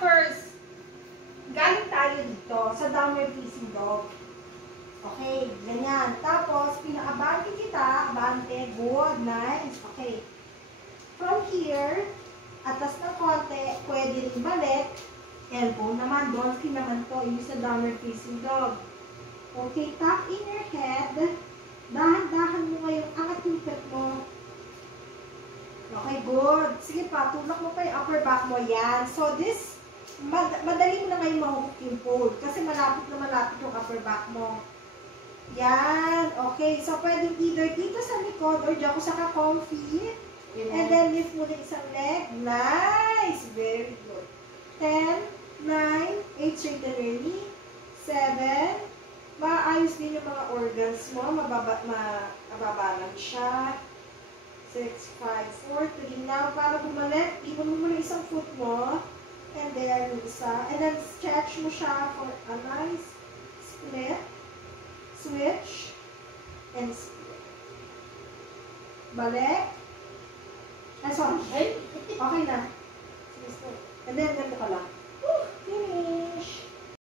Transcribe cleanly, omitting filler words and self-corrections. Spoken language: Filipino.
First, galing tayo dito sa downward facing dog. Okay, ganyan. Tapos, pinaabante kita. Abante. Good. Nice. Okay. From here, atas ng konti, pwede rin balik. Elbow naman. Dolphin naman to. Yung sa downward facing dog. Okay, tuck in your head. Dahan-dahan mo ngayon. Angat yung pet mo. Okay, good. Sige pa, tulak mo pa yung upper back mo. Yan. So, this, madali mo na ngayon mahook yung pole. Kasi malapit na malapit yung upper back mo. Yan. Okay. So, pwedeng either dito sa likod or dyan ko sa ka-comfy. And then, lift mo na isang leg. Nice. Very good. 10, 9, 8, straight and early. 7. Maayos din yung mga organs mo. Mababalance siya. 6, 5, 4, 3. Now, para bumalik, iwan mo muna isang foot mo. And then, yung isa. And then, stretch mo siya for a nice split. Switch. And split. Balik. Sorry. Okay na. And then, ganito ka lang.